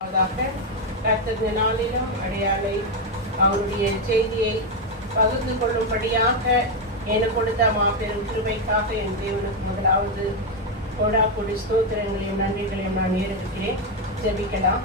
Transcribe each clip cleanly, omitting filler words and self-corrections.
கர்த்தர் நாளிலும் அடையாளை அவருடைய செய்தியை பகிர்ந்து கொள்ளும்படியாக எனக்கு கொடுத்த மாபெரும் கிருபைக்காக என் தேவனுக்கு முதலாவது கொடி ஸ்தோத்திரங்களையும் நன்றிகளையும் நான் ஏறெடுக்கிறேன். ஜெபிக்கலாம்.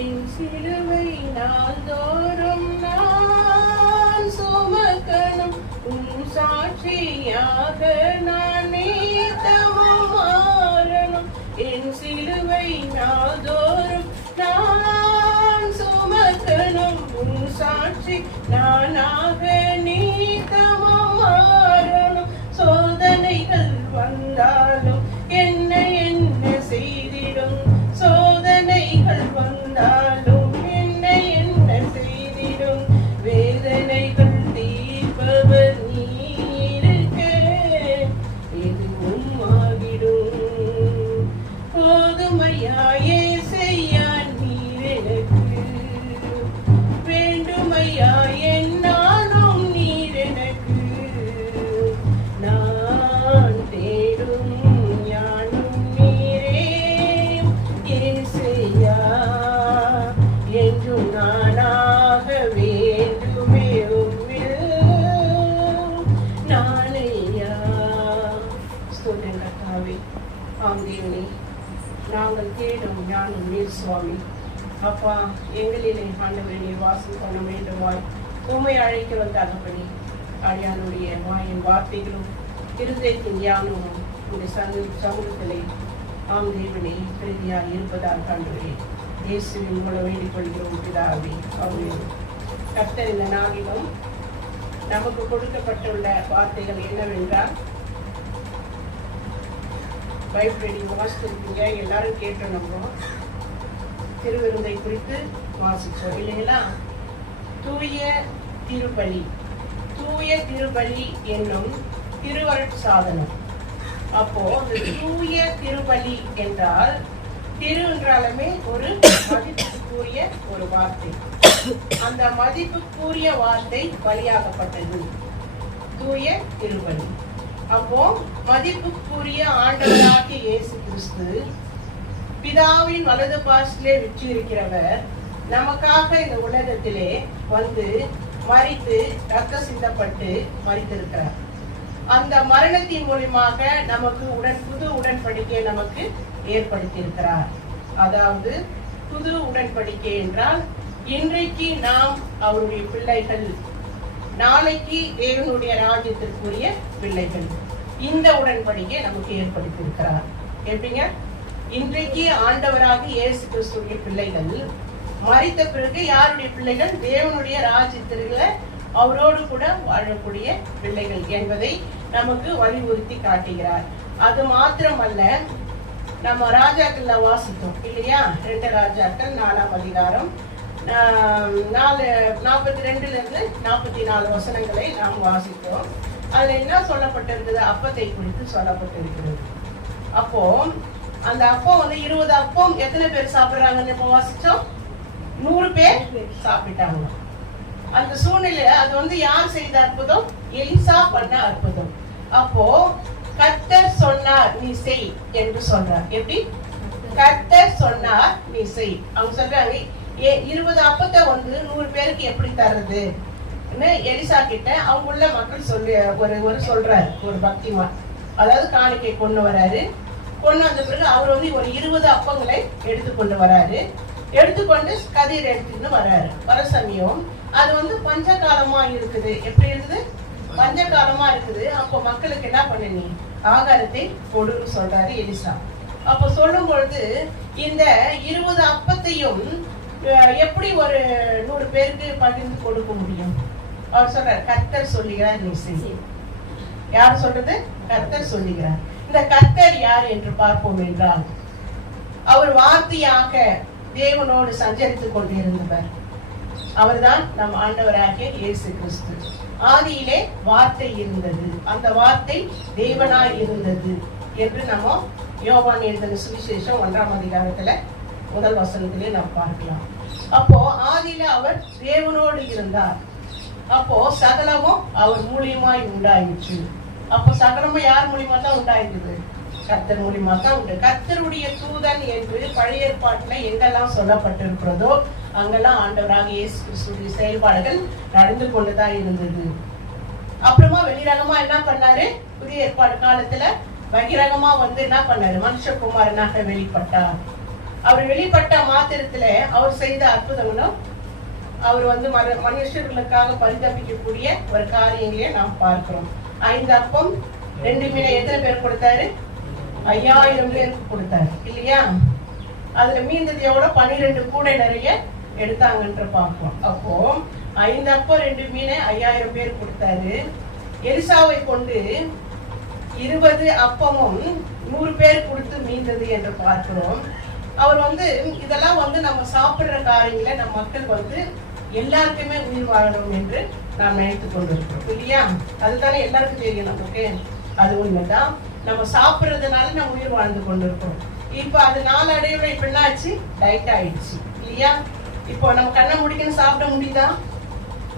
என் சிலுவை நாள்தோறும் நான் சுமக்கணும், உன் சாட்சியாக நான் நீத்தமும் மாறணும். என் சிலுவை நாள்தோறும் நான் சுமக்கணும், உன் சாட்சி நானாக நீத்தமும் மாறணும். சோதனைகள் வந்தாலும் என்ன என்ன செய்திடும், சோதனைகள் வந்தாலும் என்ன என்ன செய்திடும், வேதனைகள் தீர்ப்பவர் நீ இருக்க எதுவும் ஆகிடும். போதுமையா ஏசையா நீர் எனக்கு, வேண்டுமையா என்னாலும் நீர் எனக்கு. நான் தேடும் ஞானம் நீரே ஏசையா, என்றும் நானாக வேண்டுமே உம்மில் நானையா. ஸ்தோத்திரம் கர்த்தாவே. ஆம் தேவனே, நாங்கள் தேடும் ஞானம் நீர் சுவாமி. அப்பா, எங்களிலே ஆண்டவரே நீர் வாசம் பண்ண வேண்டுமாய் உம்மை அழைக்க வந்தாகப்படி அடியானுடைய வாயின் வார்த்தைகளும் இருதயத்தின் ஞானமும் இந்த சமூகத்திலே ஆம் தேவனே பிரதியாக இருப்பதாக ஆண்டவரே இயேசுவின் மூலம் வேண்டிக் கொள்கிறோம் பிதாவே. ஆமென். கர்த்தர் இந்த நாளிலும் நமக்கு கொடுக்கப்பட்டுள்ள வார்த்தைகள் என்னவென்றால், பைபிள் வாசித்திருக்கீங்க, எல்லாரும் கேட்டோம். நம்ம திருவிருந்தை குறித்து வாசிச்சோம் இல்லைங்களா? தூய திருபலி, தூய திருபலி என்னும் திருவருட் சாதனம். அப்போ அந்த தூய திருபலி என்றால், திரு என்றாலுமே ஒரு மதிப்புக்குரிய ஒரு வார்த்தை. அந்த மதிப்புக்குரிய வார்த்தை பலியாகப்பட்டது, தூய திருபலி. அப்போ மதிப்புக்குரிய ஆண்டவராகிய இயேசு கிறிஸ்து பிதாவின் வலது பாசிலே வீற்றிருக்கிறவர் நமக்காக இந்த உலகத்திலே வந்து மரித்து ரத்த சிந்தப்பட்டு மரித்திருக்கிறார். அந்த மரணத்தின் மூலமாக நமக்கு புது உடன்படிக்கை நமக்கு ஏற்படுத்தியிருக்கிறார். அதாவது புது உடன்படிக்கை என்றால், இன்றைக்கு நாம் அவருடைய பிள்ளைகள், நாளைக்கு தேவனுடைய ராஜ்யத்திற்குரிய பிள்ளைகள். இந்த உடன்படிக்கை நமக்கு ஏற்படுத்தியிருக்கிறார். எப்படிங்க? இன்றைக்கு ஆண்டவராக இயேசு கிறிஸ்துடைய பிள்ளைகள், மரித்த பிறகு யாருடைய பிள்ளைகள்? தேவனுடைய ராஜ்யத்திற்கு அவரோடு கூட வாழக்கூடிய பிள்ளைகள் என்பதை நமக்கு வலியுறுத்தி காட்டுகிறார். அது மாத்திரமல்ல, நம்ம ராஜாக்கள்ல வாசித்தோம் இல்லையா? 2 ராஜாக்கள் 4ஆம் அதிகாரம் 42 44 வசனங்களை நாம் வாசித்தோம். அதுல என்ன சொல்லப்பட்டிருக்குது? அப்பத்தை குறித்து சொல்லப்பட்டிருக்கிறது. அப்போ அந்த அப்பம் 20 அப்பம் எத்தனை பேர் சாப்பிடுறாங்கன்னு இப்போ வாசிச்சோம்? 100 பேர் சாப்பிட்டாங்க. அந்த சூழ்நிலை அது யார் செய்த அற்புதம்? எலிசா பண்ண அற்புதம். அப்போ கர்த்தர் சொன்னார் நீ செய் என்று சொல்றார். எப்படி? கர்த்தர் சொன்னார் நீ செய். அவங்க சொல்றாங்க 20 அப்பத்தை 100 பேருக்கு எப்படி தர்றது? எலிசா கிட்ட அவங்க உள்ள மக்கள் சொல்லி ஒரு சொல்றாரு, ஒரு பக்திமான். அதாவது காணிக்கை கொண்டு வராரு. கொண்டு வந்த பிறகு அவர் ஒரு 20 அப்பங்களை எடுத்துக்கொண்டு வராரு. எடுத்துக்கொண்டு கதிர் எடுத்துன்னு வராரு. வர சமயம் அது பஞ்சகாலமா இருக்குது. எப்படி இருக்குது? பஞ்சகாலமா இருக்குது. அப்போ மக்களுக்கு என்ன பண்ண, நீ ஆகாரத்தை கொடுன்னு சொல்றாரு எலிசா. அப்ப சொல்லும் பொழுது இந்த 20 அப்பத்தையும் எப்படி ஒரு 100 பேருக்கு பகிர்ந்து கொடுக்க முடியும்? அவர் சொல்றார், கர்த்தர் சொல்லுகிறார் நீ செய். யார் சொல்றது? கர்த்தர் சொல்லுகிறார். இந்த கர்த்தர் யார் என்று பார்ப்போம் என்றால், அவர் வார்த்தையாக தேவனோடு சஞ்சரித்துக் கொண்டிருந்தவர். அவர்தான் நம் ஆண்டவராகிய இயேசு கிறிஸ்து. ஆதியிலே வார்த்தை இருந்தது, அந்த வார்த்தை தேவனாய் இருந்தது என்று நம்ம யோவான் எழுதின சுவிசேஷம் 1ஆம் அதிகாரத்துல முதல் வசனத்திலே நாம் பார்க்கலாம். அப்போ ஆதியில அவர் தேவனோடு இருந்தார். அப்போ சகலமும் அவர் மூலியமாய் உண்டாயிற்று. அப்போ சகலமும் யார் மூலியமா தான் உண்டாயிருக்குது? கர்த்தர் மூலியமா தான் உண்டு. கர்த்தருடைய தூதன் என்று பழைய ஏற்பாட்டுல எங்கெல்லாம் சொல்லப்பட்டிருக்கிறதோ அங்கெல்லாம் ஆண்டவராக இயேசு கிறிஸ்துவின் செயல்பாடுகள் நடந்து கொண்டுதான் இருந்தது. அப்புறமா வெளிரகமா என்ன பண்ணாரு? புதிய ஏற்பாடு காலத்துல பகிரகமா வந்து என்ன பண்ணாரு? மனுஷகுமாரனாக வெளிப்பட்டார். அவர் வெளிப்பட்ட மாத்திரத்துல அவர் செய்த அற்புதங்களும் அவர் வந்து மனுஷர்களுக்காக பரிதபிக்கக்கூடிய ஒரு காரியங்களே நாம் பார்க்கிறோம். 5 அப்பம் 2 மீனை எத்தனை பேர் கொடுத்தாரு? 5000 பேருக்கு கொடுத்தாரு இல்லையா? அதுல மீந்தது எவ்வளவு? 12 கூடை நிறைய எடுத்தாங்கன்ற பார்ப்போம். அப்போ 5 அப்பம் 2 மீனை 5000 பேர் கொடுத்தாரு. எலிசாவை கொண்டு 20 அப்பமும் 100 பேர் கொடுத்து மீந்தது என்று பார்க்கிறோம். அவர் வந்து இதெல்லாம் வந்து நம்ம சாப்பிடுற காரியங்களை நம்ம மக்கள் வந்து எல்லாருக்குமே உயிர் வாழணும் என்று நாம் நினைத்துக் கொண்டிருக்கிறோம் இல்லையா? அதுதானே எல்லாருக்கும் தெரியும் நமக்கு. அது உண்மைதான். நம்ம சாப்பிடுறதுனால நம்ம உயிர் வாழ்ந்து கொண்டிருக்கிறோம். இப்ப அது நாளடைவுல இப்ப என்ன ஆச்சு? டைட் ஆயிடுச்சு இல்லையா? இப்போ நம்ம கண்ணை முடிக்கணும் சாப்பிட முடியுதா?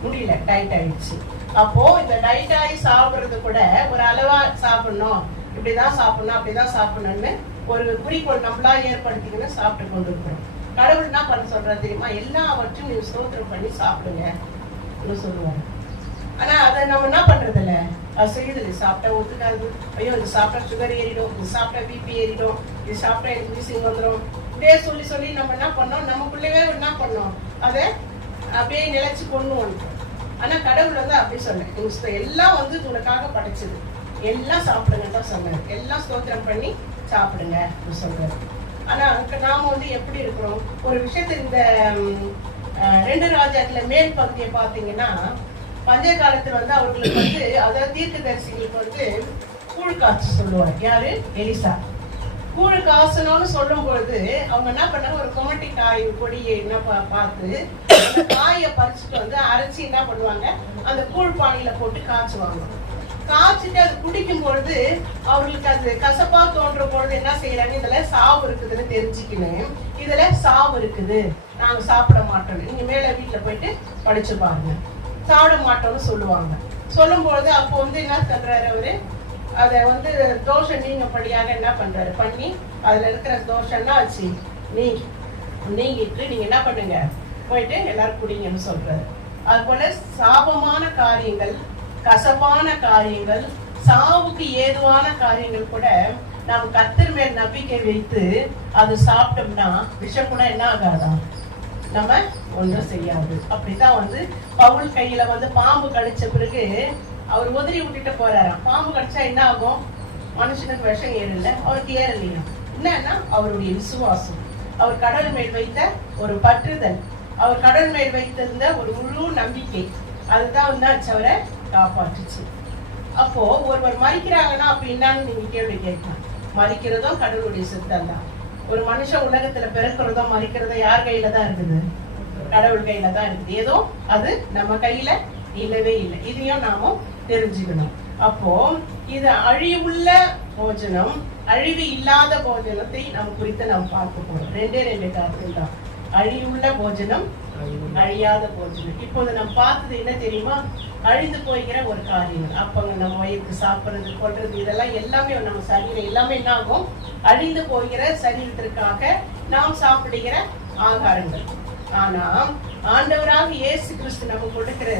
முடியல, டைட் ஆயிடுச்சு. அப்போ இந்த டைட் ஆகி சாப்பிடுறது கூட ஒரு அளவா சாப்பிடணும், இப்படிதான் சாப்பிடணும், அப்படிதான் சாப்பிடணும்னு ஒரு குறிக்கோள் நம்மளா ஏற்படுத்திக்கணும் சாப்பிட்டு கொண்டு இருக்கிறோம். கடவுள் என்ன பண்ண சொல்ற தெரியுமா? எல்லாவற்றையும் நீங்க ஸ்தோத்திரம் பண்ணி சாப்பிடுங்க சொல்லுவாங்க. ஆனா அதை நம்ம என்ன பண்றது இல்ல, அது செய்யுது. சாப்பிட்டா ஒத்துக்காது, ஐயோ இது சாப்பிட்டா சுகர் ஏறிடும், இது சாப்பிட்டா பிபி ஏறிடும், இது சாப்பிட்டா எனக்கு வீசிங் வந்துடும், இப்படியே சொல்லி சொல்லி நம்ம என்ன பண்ணோம்? நமக்குள்ளவே என்ன பண்ணோம்? அதை அப்படியே நிலைச்சு கொண்டு வந்துட்டோம். ஆனா கடவுள் வந்து அப்படி சொல்ல, எல்லாம் வந்து உனக்காக படைச்சது, எல்லாம் சாப்பிடுங்கன்னு தான் சொன்னாரு. எல்லாம் ஸ்தோத்திரம் பண்ணி சாப்பிடுங்க சொல்றாரு. ஆனா நாம வந்து எப்படி இருக்கிறோம்? ஒரு விஷயத்த இந்த 2 ராஜாக்கள மேல் பகுதியை பாத்தீங்கன்னா, பஞ்ச காலத்துல வந்து அவர்களுக்கு வந்து அதாவது தீர்க்கதரிசிகளுக்கு வந்து கூழ் காய்ச்சி சொல்லுவாங்க. யாரு? எலிசா. கூழ் காசணும்னு சொல்லும் பொழுது அவங்க என்ன பண்ணாங்க? ஒரு கொமட்டி காய் கொடியை என்ன பார்த்து அந்த காயை பறிச்சுட்டு வந்து அரைச்சி என்ன பண்ணுவாங்க? அந்த கூழ் பானையில போட்டு காய்ச்சுவாங்க. காய்ச்சிட்டு அது குடிக்கும் பொழுது அவர்களுக்கு அது கசப்பா தோன்ற பொழுது என்ன செய்யறாங்க? இதுல சாவு இருக்குதுன்னு தெரிஞ்சுக்கணும். இதுல சாவு இருக்குது, நாங்க சாப்பிட மாட்டோம். நீங்க மேல வீட்டுல போயிட்டு படிச்சு பாருங்க. சாப்பிட மாட்டோம்னு சொல்லுவாங்க. சொல்லும் பொழுது அப்போ வந்து என்ன பண்றாரு அவரு? அதை வந்து தோஷம் நீங்கப்படியாக என்ன பண்றாரு? பண்ணி அதுல இருக்கிற தோஷம்னா வச்சு நீங்கிட்டு நீங்க என்ன பண்ணுங்க? போயிட்டு எல்லாரும் குடிங்கன்னு சொல்றாரு. அது போல சாபமான காரியங்கள், கசப்பான காரியங்கள், சாவுக்கு ஏதுவான காரியங்கள் கூட நாம் கர்த்தர் மேல் நம்பிக்கை வைத்து அது சாப்பிட்டோம்னா விஷம் கூட என்ன ஆகாதான்? நம்ம ஒன்றும் செய்யாது. அப்படித்தான் வந்து பவுல் கையில வந்து பாம்பு கடிச்ச பிறகு அவர் உதறி விட்டுட்டு போறாராம். பாம்பு கடிச்சா என்ன ஆகும்? மனுஷனுக்கு விஷம் ஏறல, அவருக்கு ஏறலையா? என்னன்னா அவருடைய விசுவாசம், அவர் கடவுள் மேல் வைத்த ஒரு பற்றுதல், அவர் கடவுள் மேல் வைத்திருந்த ஒரு முழு நம்பிக்கை, அதுதான் வந்து அவரை காப்பாற்றுச்சு. அப்போ ஒருவர் மறிக்கிறாங்கன்னா அப்ப என்னன்னு நீங்க கேள்வி கேட்கலாம். மறிக்கிறதும் கடவுளுடைய சித்தம் தான். ஒரு மனுஷன் உலகத்துல பிறக்கிறதோ மறிக்கிறதோ யார் கையில தான் இருக்குது? கடவுள் கையில தான் இருக்குது. ஏதோ அது நம்ம கையில இல்லவே இல்லை. இதையும் நாம தெரிஞ்சுக்கணும். அப்போ இது அழிவுள்ள போஜனம், அழிவு இல்லாத போஜனத்தை நம்ம குறித்து நாம் பார்க்க போறோம். 2 காரணம் தான். அழிவுள்ள போஜனம், அழியாத போஜனம். இப்போது நம்ம பார்த்தது என்ன தெரியுமா? அழிந்து போய்கிற ஒரு காரியம். அப்ப நம்ம வயிற்றுக்கு சாப்பிடுறது, கொள்றது, இதெல்லாம் எல்லாமே நம்ம சரீரம் எல்லாமே என்ன ஆகும்? அழிந்து போகிற சரீரத்திற்காக நாம் சாப்பிடுகிற ஆகாரங்கள். ஆனா ஆண்டவராக இயேசு கிறிஸ்து நம்ம கொடுக்கிற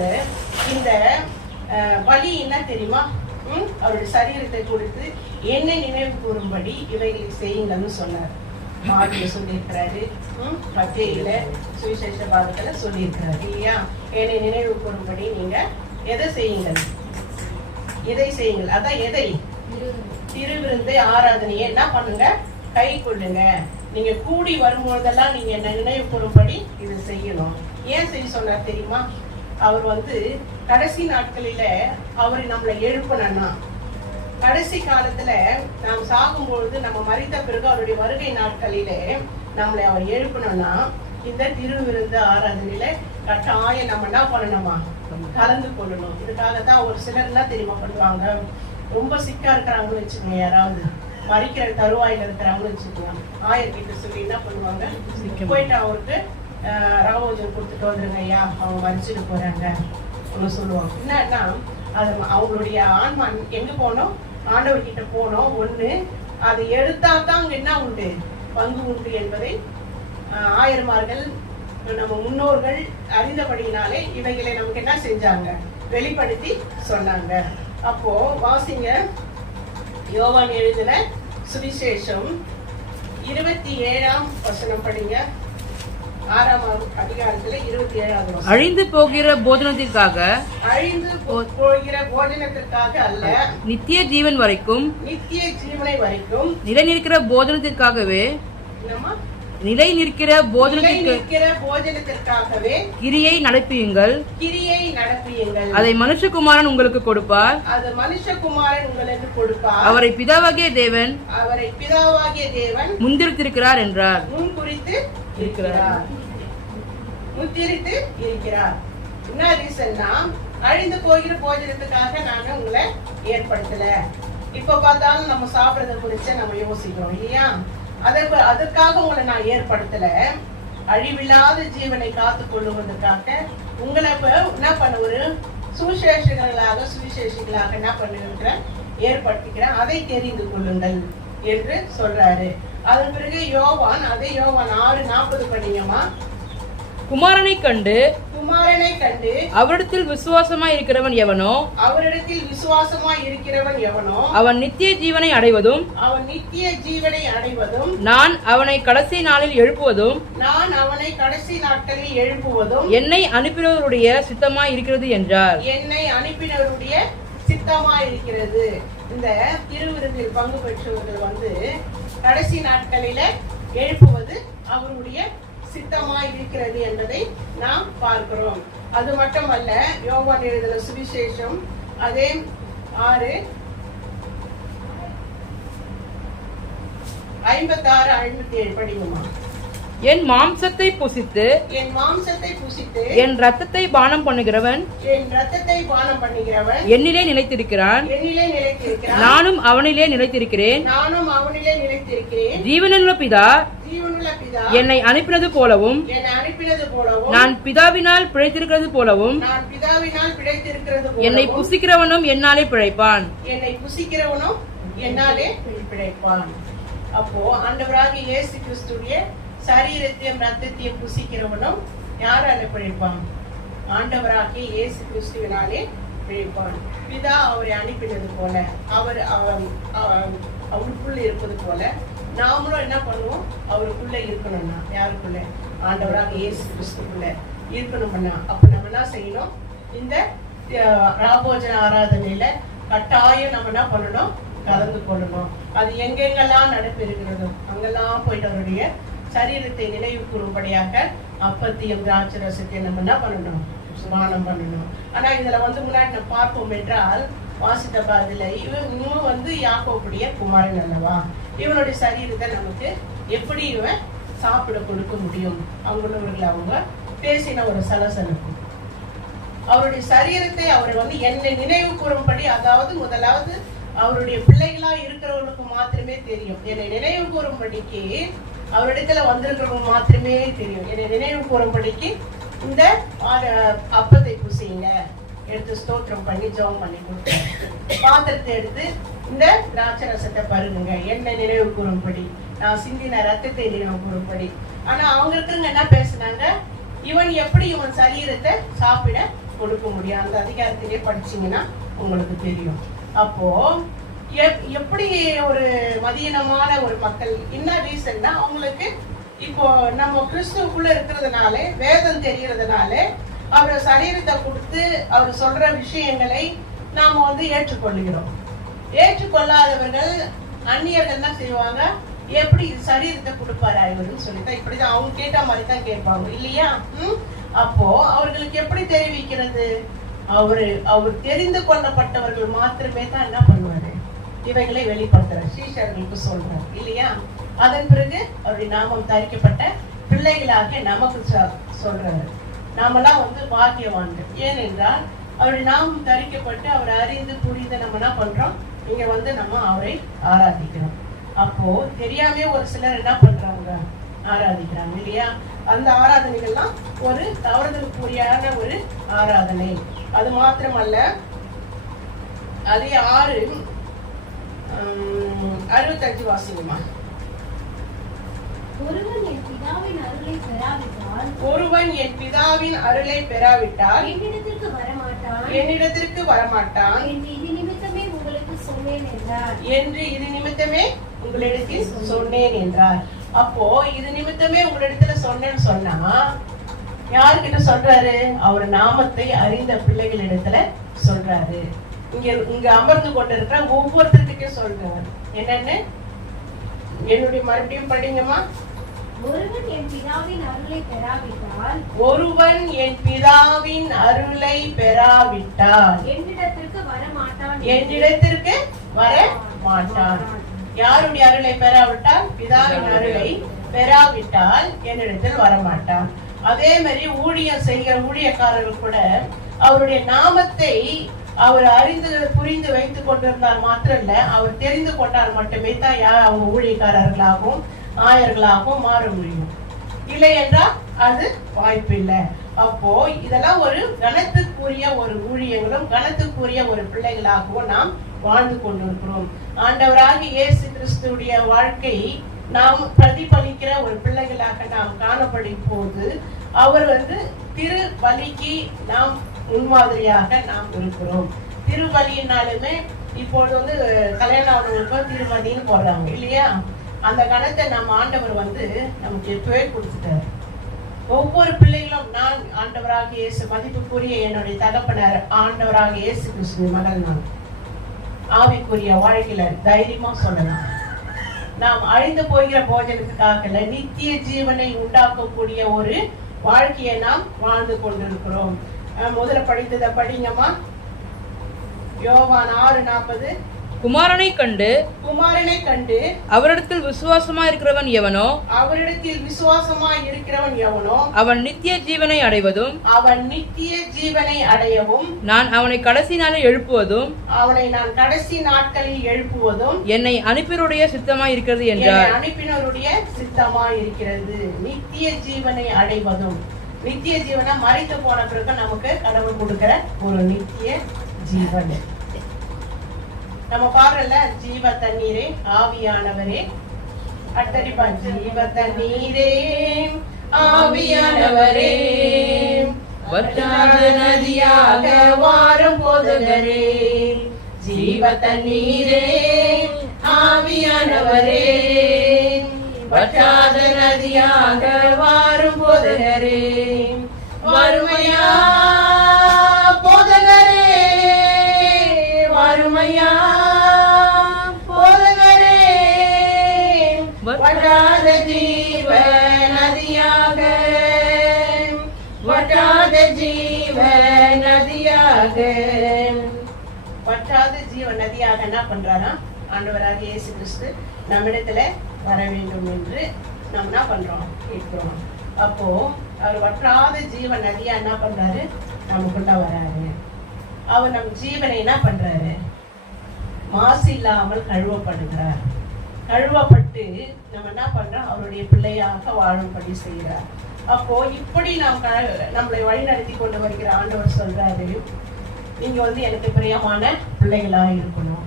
இந்த பலி என்ன தெரியுமா? அவருடைய சரீரத்தை கொடுத்து என்னை நினைவு கூறும்படி இவைகளை செய்யுங்கன்னு சொன்னார். மார்க்ல சொல்லியிருக்கிறாரு, மத்தேயுல சுவிசேஷ பாகத்துல சொல்லியிருக்கிறாரு இல்லையா? என்னை நினைவு கூறும்படி நீங்க எதை செய்யுங்கள்? எதை செய்யுங்கள்? அதான் எதை? திருவிருந்து ஆராதனையை என்ன பண்ணுங்க? கை கொள்ளுங்க. நீங்க கூடி வரும்போதெல்லாம் நீங்க என்ன நினைவு கூறும்படி இது செய்யணும். ஏன் செய்ய சொன்னார் தெரியுமா? அவர் வந்து கடைசி நாட்களில அவரை நம்மளை எழுப்பணும்னா, கடைசி காலத்துல நாம் சாகும் பொழுது நம்ம மரித்த பிறகு அவருடைய வருகை நாட்களிலே நம்மளை அவர் எழுப்பணும்னா இந்த திருவிருந்து ஆராதனையில கட்டாயம் நம்ம என்ன பண்ணணுமா? கலந்து கொள்ளணும். இதுக்காகத்தான் ஒரு சிலர் என்ன தெரியுமா பண்ணுவாங்க? ரொம்ப சிக்கா இருக்கிறாங்கன்னு வச்சுக்கோங்க, யாராவது மறிக்கிற தருவாயில இருக்கிறாங்கன்னு வச்சுக்கோங்க, ஆயர்கிட்ட சொல்லி என்ன பண்ணுவாங்க? போயிட்டு அவருக்கு ராமோஜன் கொடுத்துட்டு வந்துருங்க ஐயா, அவங்க மறிச்சுட்டு போறாங்க அவங்க சொல்லுவாங்க. என்னன்னா அது அவங்களுடைய ஆன்மா எங்க போனோம், ஆண்டவர்கிட்ட போனோம். ஒண்ணு அதை எடுத்தா தான் அங்க என்ன உண்டு, பங்கு உண்டு என்பதை ஆயர்மார்கள் நம்ம முன்னோர்கள் அறிந்தபடியினாலே இவைகளை நமக்கு என்ன செஞ்சாங்க, வெளிப்படுத்தி சொன்னாங்க. அப்போ வாசிங்க, யோவான் எழுதின சுவிசேஷம் 27ஆம் வசனம் படிங்க. 6ஆம் அதிகாரத்துல 27ஆவது வசனம். அழிந்து போகிற போஜனத்திற்காக, அழிந்து போகிற போஜனத்திற்காக அல்ல, நித்திய ஜீவன் வரைக்கும், நித்திய ஜீவனை வரைக்கும், நிலை நிற்கிற போஜனத்திற்காகவே, நிலை நிற்கிற போஜனத்திற்காகவே கிரியை நடப்பியுங்கள், கிரியை நடப்பியுங்கள். அதை மனுஷகுமாரன் உங்களுக்கு கொடுப்பார், அது மனுஷகுமாரன் உங்களுக்கு கொடுப்பார். அவரை பிதாவாகிய தேவன், அவரை பிதாவாகிய தேவன் முன்திருத்திருக்கிறார் என்றார். முன்குறித்து இருக்கிறார், முத்திரித்து இருக்கிறார். என்ன ரீசன்னா, அழிந்து போகிற போஜனத்துக்காக நாங்க உங்களை ஏற்படுத்தல. இப்ப பார்த்தாலும் நம்ம சாப்பிடறத குறிச்சு நம்ம யோசிக்கிறோம் இல்லையா? அதற்காக உங்களை நான் ஏற்படுத்தல. அழிவில்லாத ஜீவனை காத்து கொள்ளுவதற்காக உங்களை என்ன பண்ண, ஒரு சுவிசேஷிகளாக என்ன பண்ணிருக்கிறேன், ஏற்படுத்திக்கிறேன். அதை தெரிந்து கொள்ளுங்கள் என்று சொல்றாரு. அதன் பிறகு யோவான், அதே யோவான் 6:40 படிங்கம்மா. குமாரனை கண்டு அவரிடத்தில் விசுவாசமாய் இருக்கிறவன் எவனோ, அவன் நித்திய ஜீவனை அடைவதும், நான் அவனை கடைசி நாளில் எழுப்புவதும், என்னை அனுப்பினவருடைய சித்தமாய் இருக்கிறது என்றார். இந்த திருவிருந்தில் பங்கு பெற்றவர்கள் கடைசி நாட்களில எழுப்புவது அவருடைய சித்தமாய் இருக்கிறது என்பதை நாம் பார்க்கிறோம். அது மட்டுமல்ல, யோவான் எழுதின சுவிசேஷம் அதே 6:56-57 படிக்குமா. என் மாம்சத்தை புசித்து என் ரத்தத்தை பானம் பண்ணுகிறவன் என்னிலே நிலைத்திருக்கிறான், நானும் அவனிலே நிலைத்திருக்கிறேன். ஜீவனுள்ள பிதா என்னை அனுப்பினது போலவும், நான் பிதாவினால் பிழைத்திருக்கிறது போலவும், என்னை புசிக்கிறவனும் என்னாலே பிழைப்பான். அப்போ ஆண்டவராகிய இயேசு கிறிஸ்துவின் சரீரத்தையும் ரத்தத்தையும் புசிக்கிறவனும் யாரால பிழைப்பான்? ஆண்டவராகிய இயேசு கிறிஸ்துவினாலே பிழைப்பான். பிதா அவரை அனுப்பினது போல, அவர் அவருக்குள்ள இருப்பது போல நாமளும் என்ன பண்ணுவோம், அவருக்குள்ள இருக்கணும்னா, யாருக்குள்ள? ஆண்டவராக இயேசு கிறிஸ்துக்குள்ள இருக்கணும்னா அப்ப நம்ம என்ன செய்யணும், இந்த ராபோஜன ஆராதனையில கட்டாயம் நம்ம என்ன பண்ணணும், கலந்து கொள்ளணும். அது எங்கெங்கெல்லாம் நடைபெறுகிறதோ அங்கெல்லாம் போயிட்டு அவருடைய சரீரத்தை நினைவு கூறும்படியாக அப்பத்தையும் திராட்சை ரசத்தையும் நம்ம என்ன பண்ணணும், ஸ்நானம் பண்ணணும். ஆனா இதுல முன்னாடி நம்ம பார்ப்போம் என்றால், வாசித்த பாதில இவன் யாக்கோபுடைய குமாரன் அல்லவா, இவனுடைய சரீரத்தை நமக்கு எப்படி இவன் சாப்பிட கொடுக்க முடியும்? அவங்க பேசின ஒரு சலசலப்பு. அவருடைய சரீரத்தை அவரை என்னை நினைவு கூறும்படி, அதாவது முதலாவது அவருடைய பிள்ளைகளா இருக்கிறவர்களுக்கு மாத்திரமே தெரியும். என்னை நினைவு கூறும்படிக்கு அவரிடத்துல வந்திருக்கிறவங்க மாத்திரமே தெரியும். என்னை நினைவு கூறும்படிக்கு இந்த அப்பத்தை புசிங்க, எடுத்து ஸ்தோத்திரம் பண்ணி ஜெபம் பண்ணி கொடுத்து பாத்திரத்தை எடுத்து இந்த திராட்சை ரசத்தை பருகுங்க, என்னை நினைவு கூறும்படி, நான் சிந்தின ரத்தத்தை நினைவு கூறும்படி. ஆனா அவங்க இருக்கிறவங்க என்ன பேசுனாங்க, இவன் எப்படி இவன் சரீரத்தை சாப்பிட கொடுக்க முடியும்? அந்த அதிகாரத்திலே படிச்சீங்கன்னா உங்களுக்கு தெரியும். அப்போ எப்படி ஒரு மதியனமான ஒரு மக்கள், என்ன ரீசன்னா, அவங்களுக்கு இப்போ நம்ம கிறிஸ்துவுக்குள்ள இருக்கிறதுனால, வேதம் தெரியறதுனால அவரை சரீரத்தை கொடுத்து அவர் சொல்ற விஷயங்களை நாம ஏற்றுக்கொள்கிறோம். ஏற்றுக்கொள்ளாதவர்கள் அந்நியர்கள் என்ன செய்வாங்க, எப்படி சரீரத்தை கொடுப்பாரா இவருன்னு சொல்லிட்டு இப்படிதான் அவங்க கேட்ட மாதிரி தான் கேட்பாங்க இல்லையா? அப்போ அவர்களுக்கு எப்படி தெரிவிக்கிறது? அவர் தெரிந்து கொள்ளப்பட்டவர்கள் மாத்திரமே தான் என்ன பண்ணுவாரு, இவைகளை வெளிப்படுத்துறார், சீஷர்களுக்கு சொல்றார் இல்லையா? அதன் பிறகு அவருடைய நாமம் தரிக்கப்பட்ட பிள்ளைகளாக நமக்கு சொல்றாரு. நாமெல்லாம் பாக்கியவான்கள். ஏனென்றால் அவருடைய நாமம் தரிக்கப்பட்டு அவரை அறிந்து புரிந்து நம்ம என்ன பண்றோம், இங்க நம்ம அவரை ஆராதிக்கிறோம். அப்போ தெரியாமே ஒரு சிலர் என்ன பண்றாங்க, ஆராதிக்கிறாங்க இல்லையா? அந்த ஆராதனைகள்லாம் ஒரு தவறுதலுக்குரியான ஒரு ஆராதனை. அது மாத்திரமல்ல, அதே 6:65 வாசிங்கம்மா. ஒருவன் என் பிதாவின் அருளை பெறாவிட்டால் என்னிடத்திற்கு வரமாட்டான் என்று இது நிமித்தமே உங்களுக்கு சொன்னேன் என்றார். அப்போ இது நிமித்தமே உங்களிடத்துல சொன்னேன்னு சொன்னா யாருக்கிட்ட சொல்றாரு? அவர் நாமத்தை அறிந்த பிள்ளைகளிடத்துல சொல்றாரு. இங்க அமர்ந்து கொண்டிருக்கிற ஒவ்வொருத்தருக்கே சொல்றாரு. என்னன்னு என்னுடைய மறுபடியும் படிங்கம்மா. ஒருவன் என் பிதாவின் அருளை பெறாவிட்டால் என்னிடத்திற்கு வர மாட்டான். யாருடைய அருளை பெறாவிட்டால்? பிதாவின் அருளை பெறாவிட்டால் என்னிடத்தில் வரமாட்டான். அதே மாதிரி ஊழியம் செய்கிற ஊழியக்காரர்கள் கூட அவருடைய நாமத்தை அவர் அறிந்து புரிந்து வைத்துக் கொண்டிருந்தால் மாத்திரம் இல்ல, அவர் தெரிந்து கொண்டால் மட்டுமே தான் அவங்க ஊழியக்காரர்களாகவும் ஆயர்களாகவும் மாற முடியும். இல்லை என்றால் அது வாய்ப்பில்லை. அப்போ இதெல்லாம் ஒரு கனத்துக்குரிய ஒரு ஊழியங்களும் கனத்துக்குரிய ஒரு பிள்ளைகளாகவும் நாம் வாழ்ந்து கொண்டிருக்கிறோம். ஆண்டவராகிய இயேசு கிறிஸ்துடைய வாழ்க்கை நாம் பிரதிபலிக்கிற ஒரு பிள்ளைகளாக நாம் காணப்படும் போது அவர் திருபலிக்கு நாம் முன்மாதிரியாக நாம் இருக்கிறோம். திருபலினாலுமே இப்பொழுது கல்யாணம் ஆனவங்களுக்கும் திருபலின்னு போடுறாங்க இல்லையா? அந்த கணத்தை நம்ம ஆண்டவர் நமக்கு எப்பவே கொடுத்துட்டாரு. ஒவ்வொரு பிள்ளைகளும் நான் ஆண்டவராக இயேசு மதிப்புக்குரிய என்னுடைய தகப்பனர் ஆண்டவராக இயேசு கிறிஸ்து மகள் நான் ஆவிக்குரிய வாழ்க்கையில தைரியமா சொல்லலாம். நாம் அழிந்து போகிற போஜனத்துக்காக நித்திய ஜீவனை உண்டாக்கக்கூடிய ஒரு வாழ்க்கையை நாம் வாழ்ந்து கொண்டிருக்கிறோம். முதல்ல படித்ததை படிங்கம்மா. யோவான் 6:40. குமாரனை கண்டு அவரிடத்தில் விசுவாசமா இருக்கிறவன் எவனோ அவன் நித்திய ஜீவனை அடையவும் நான் அவனை கடைசி நாளில் எழுப்புவதும் என்னை அனுப்பினருடைய சித்தமாய் இருக்கிறது என்றார். நித்திய ஜீவனை அடைவதும், நித்திய ஜீவனை மரித்து போன பிறகு நமக்கு கடவுள் கொடுக்கிற ஒரு நித்திய ஜீவன். நம்ம பாடுறல, ஜீவ தண்ணீரே ஆவியானவரே, அட்டடிப்பா, ஜீவ தண்ணீரே ஆவியானவரே, வற்றாத நதியாக வாரும் போதகரே, ஜீவ தண்ணீரே ஆவியானவரே, வற்றாத நதியாக வாரும் போதகரே, வறுமையா போதகரே, வறுமையா போதகரே, வற்றாத ஜீவ நதியாக, வற்றாத ஜீவ நதியாக. வற்றாத ஜீவ நதியாக என்ன பண்றாரா ஆண்டவராக இயேசு கிறிஸ்து நம்மிடத்துல வர வேண்டும் என்று நம்ம என்ன பண்றோம், கேட்கிறோம். அப்போ அவர் வற்றாத ஜீவ நதியா என்ன பண்றாரு, நமக்குள்ள வராரு. அவர் நம் ஜீவனை என்ன பண்றாரு, மாசு இல்லாமல் கழுவப்படுகிறார். கழுவப்பட்டு நம்ம என்ன பண்றோம், அவருடைய பிள்ளையாக வாழும்படி செய்கிறார். அப்போ இப்படி நாம் நம்மளை வழி நடத்தி கொண்டு வருகிற ஆண்டவர் சொல்றாரு, நீங்க எனக்கு பிரியமான பிள்ளைகளா இருக்கணும்.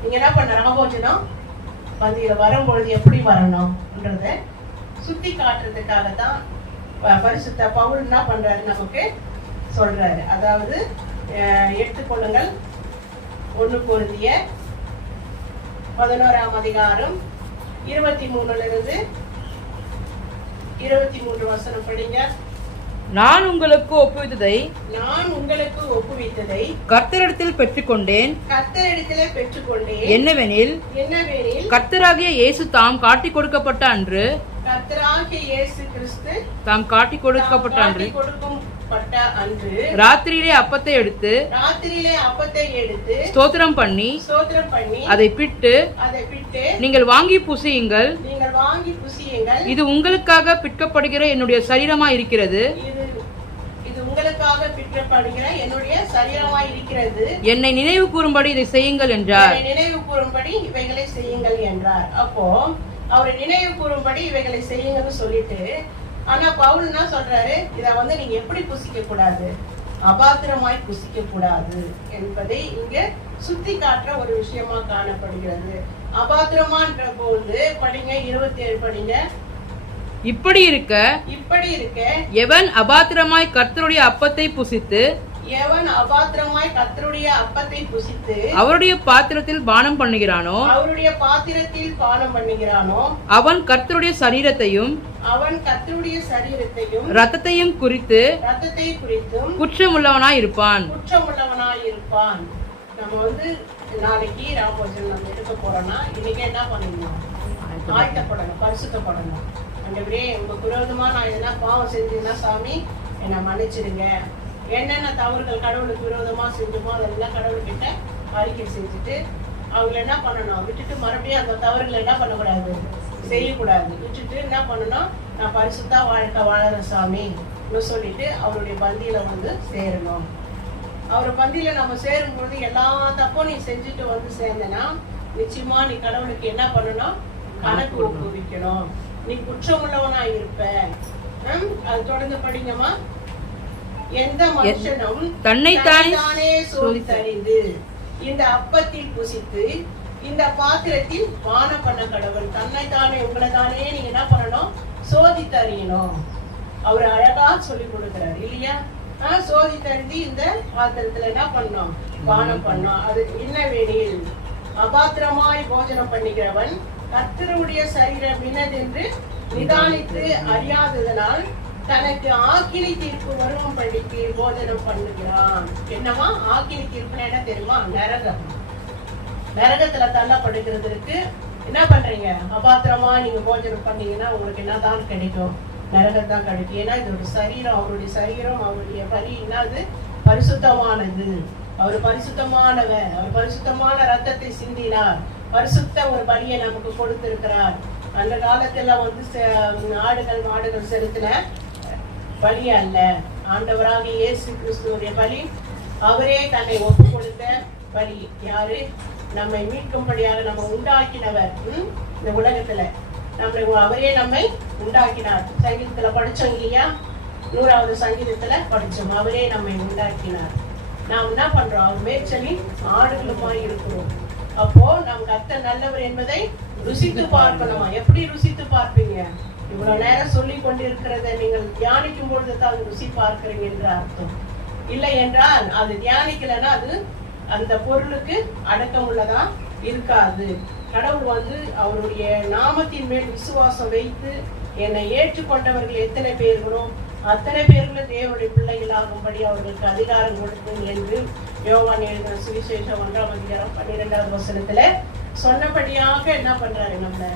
நீங்க என்ன பண்ண ராபோஜனம் பந்தியில வரும்பொழுது எப்படி வரணும்ன்றத சுத்தி காட்டுறதுக்காக தான் பரிசுத்த பவுல் என்ன பண்றாரு, நமக்கு சொல்றாரு. அதாவது எடுத்துக்கொள்ளுங்கள் 1 கொரிந்தியர் 11ஆம் அதிகாரம் 23 வசனம் படிங்க. நான் உங்களுக்கு ஒப்புவித்ததை கர்த்தரிடத்தில் பெற்றுக்கொண்டேன். என்னவெனில் கர்த்தராகிய இயேசு தாம் காட்டிக் கொடுக்கப்பட்ட அன்று, தாம் காட்டிக் கொடுக்கப்பட்ட அன்று ராத்திரியிலே அப்பத்தை எடுத்து ஸ்தோத்திரம் பண்ணி அதை பிட்டு, நீங்கள் வாங்கி புசியுங்கள், இது உங்களுக்காக பிற்கப்படுகிற என்னுடைய சரீரமா இருக்கிறது, என்னை நினைவு கூறும்படி இதை செய்யுங்கள் என்றார். நினைவு கூறும்படி இவைகளை செய்யுங்கள் என்றார். அப்போ அவரை நினைவு கூறும்படி இவைகளை செய்யுங்கன்னு சொல்லிட்டு, ஆனா பவுல் என்ன சொல்றாரு, இத வந்து நீங்க எப்படி புசிக்க கூடாது, அபாத்திரமாய் புசிக்க கூடாது என்பதை இங்க சுத்தி காட்டுற ஒரு விஷயமா காணப்படுகிறது. அபாத்திரமான்ற போது படிங்க, 27 படிங்க. இப்படி இருக்க எவன் அபாத்திரமாய் கர்த்தருடைய அப்பத்தை புசித்து அவருடைய பாத்திரத்தில் பானம் பண்ணுகிறானோ அவன் கர்த்தருடைய சரீரத்தையும் இரத்தத்தையும் குறித்து குற்றமுள்ளவனாய் இருப்பான். நம்ம வந்து நாளைக்கு ராமபோஜனம் நம்ம எடுக்க போறோம்னா இன்னைக்கு என்ன பண்ணணும்? ஆயத்தப்படணும், பரிசுத்தப்படணும். ஆண்டவரே, உங்களுக்கு விரோதமா நான் எதனா பாவம் செஞ்சேன்னா சாமி என்னை மன்னிச்சிடுங்க. என்னென்ன தவறுகள் கடவுளுக்கு விரோதமா செஞ்சுமோ அதெல்லாம் கடவுள்கிட்ட அறிக்கை செஞ்சுட்டு அவங்களை என்ன பண்ணணும், விட்டுட்டு மறுபடியும் அந்த தவறுகளை என்ன பண்ணக்கூடாது, செய்யக்கூடாது. விட்டுட்டு என்ன பண்ணணும், நான் பரிசுத்தா வாழ்க்கை வாழற சாமி சொல்லிட்டு அவருடைய பந்தியில வந்து சேரணும். அவர் பந்தியில நம்ம சேரும்போது எல்லா தப்பும் நீ செஞ்சுட்டு வந்து சேர்ந்தனா நிச்சயமா நீ கடவுளுக்கு என்ன பண்ணணும், கணக்கு ஒப்புவிக்கணும். நீ குற்றம் உள்ளவனா இருப்ப. அது தொடர்ந்து படிங்கம்மா. எந்த மனுஷனும் தன்னைத்தானே சோதித்தறிந்து இந்த அப்பத்தில் புசித்து இந்த பாத்திரத்தில் பானம் பண்ண கடவுள். தன்னைத்தானே, உங்களை தானே நீங்க என்ன பண்ணணும், சோதித்தறியணும். அவர் அழகா சொல்லி கொடுக்கிறார் இல்லையா? சோதித்தறிந்து இந்த பாத்திரத்துல என்ன பண்ணணும், பானம் பண்ணணும். அது என்ன வேணியில் அபாத்திரமாய் போஜனம் பண்ணுகிறவன் கர்த்தருடைய சரீரம் இன்னதென்று நிதானித்து அறியாததனால் தனக்கு ஆக்கினி தீர்ப்பு வரும்படிக்கு போஜனம் பண்ணுகிறான். என்னமா ஆக்கினி தீர்ப்புனா என்ன தெரியுமா? நரகம். நரகத்துல தள்ளப்படுகிறதுக்கு என்ன பண்றீங்க? அபாத்திரமா நீங்க போஜனம் பண்ணீங்கன்னா உங்களுக்கு என்னதான் கிடைக்கும்? நரகம் தான் கிடைக்கும். ஏன்னா இது ஒரு சரீரம், அவருடைய சரீரம், அவருடைய பலி என்னது, பரிசுத்தமானது. அவர் பரிசுத்தமானவர். அவர் பரிசுத்தமான ரத்தத்தை சிந்தினார். பரிசுத்த ஒரு பலியை நமக்கு கொடுத்திருக்கிறார். அந்த காலத்துல வந்து ஆடுகள் மாடுகள் செலுத்தின பலி அல்ல, ஆண்டவராக இயேசு கிறிஸ்துவுடைய பலி. அவரே தன்னை ஒப்பு கொடுத்த பலி. யாரு? நம்மை மீட்கும்படியாக நம்ம உண்டாக்கினவர். இந்த உலகத்துல அவரே நம்மை உண்டாக்கினார். சங்கீதத்துல படிச்சோம் இல்லையா? 100வது சங்கீதத்துல படிச்சோம். அவரே நம்மை உண்டாக்கினார். நாம் என்ன பண்றோம்? அவர் மேய்ச்சலின் ஆடுகளுமாய் இருக்கிறோம். அப்போ நாம் கர்த்தர் நல்லவர் என்பதை ருசித்து பார்க்கணுமா? எப்படி ருசித்து பார்ப்பீங்க? இவ்வளவு நேரம் சொல்லி கொண்டிருக்கிறத நீங்கள் தியானிக்கும் பொழுது தான் ருசி பார்க்கிறீங்க என்று அர்த்தம். இல்லை என்றால் அது தியானிக்கலன்னா அது அந்த பொருளுக்கு அடக்கம் உள்ளதா இருக்காது. கடவுள் வந்து அவருடைய நாமத்தின் மேல் விசுவாசம் வைத்து என்னை ஏற்றுக்கொண்டவர்கள் எத்தனை பேர்களோ அத்தனை பேர்களும் தேவனுடைய பிள்ளைகளாகும்படி அவர்களுக்கு அதிகாரம் கொடுக்கும் என்று யோவான் எழுதின சுவிசேஷம் 1ஆம் அதிகாரம் 12வது வசனத்துல சொன்னபடியாக என்ன பண்றாரு? நம்ம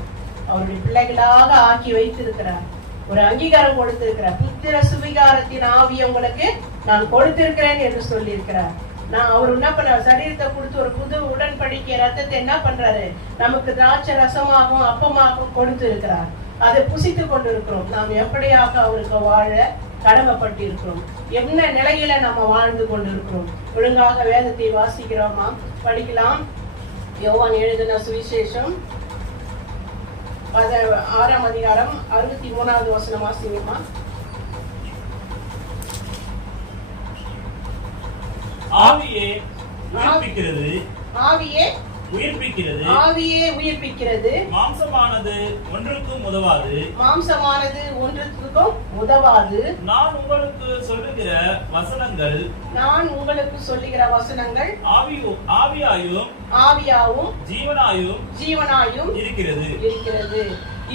அவருடைய பிள்ளைகளாக ஆக்கி வைத்திருக்கிறார். ஒரு அங்கீகாரம் கொடுத்திருக்கிறார். புத்திர சுவிகாரத்தின் ஆவியை உங்களுக்கு நான் கொடுத்திருக்கிறேன் என்று சொல்லி இருக்கிறார். நான் அவர் என்ன பண்ண சரீரத்தை கொடுத்து ஒரு புது உடன்படிக்கை ரத்தத்தை என்ன பண்றாரு? நமக்கு திராட்சை ரசமாகவும் அப்பமாகவும் கொடுத்து இருக்கிறார். அதை புசித்து கொண்டு இருக்கிறோம். நாம் எப்படியாக அவருக்கு வாழ கடமைப்பட்டு இருக்கிறோம். என்ன நிலையில நம்ம வாழ்ந்து கொண்டு இருக்கிறோம்? ஒழுங்காக வேதத்தை வாசிக்கிறோமா? படிக்கலாம். யோவான் எழுதின சுவிசேஷம் 6ஆம் அதிகாரம் 63வது வசனம் வாசிங்கம்மா. ஆவியே உயிர்ப்பிக்கிறது, ஆவியே உயிர்ப்பிக்கிறது, ஆவியே உயிர்ப்பிக்கிறது. மாம்சமானது ஒன்றுக்கும் உதவாது, மாம்சமானது ஒன்றுக்கும் உதவாது. நான் உங்களுக்கு சொல்லுகிற வசனங்கள், நான் உங்களுக்கு சொல்லுகிற வசனங்கள் ஆவியாயும் ஆவியாவும் ஜீவனாயும் இருக்கிறது.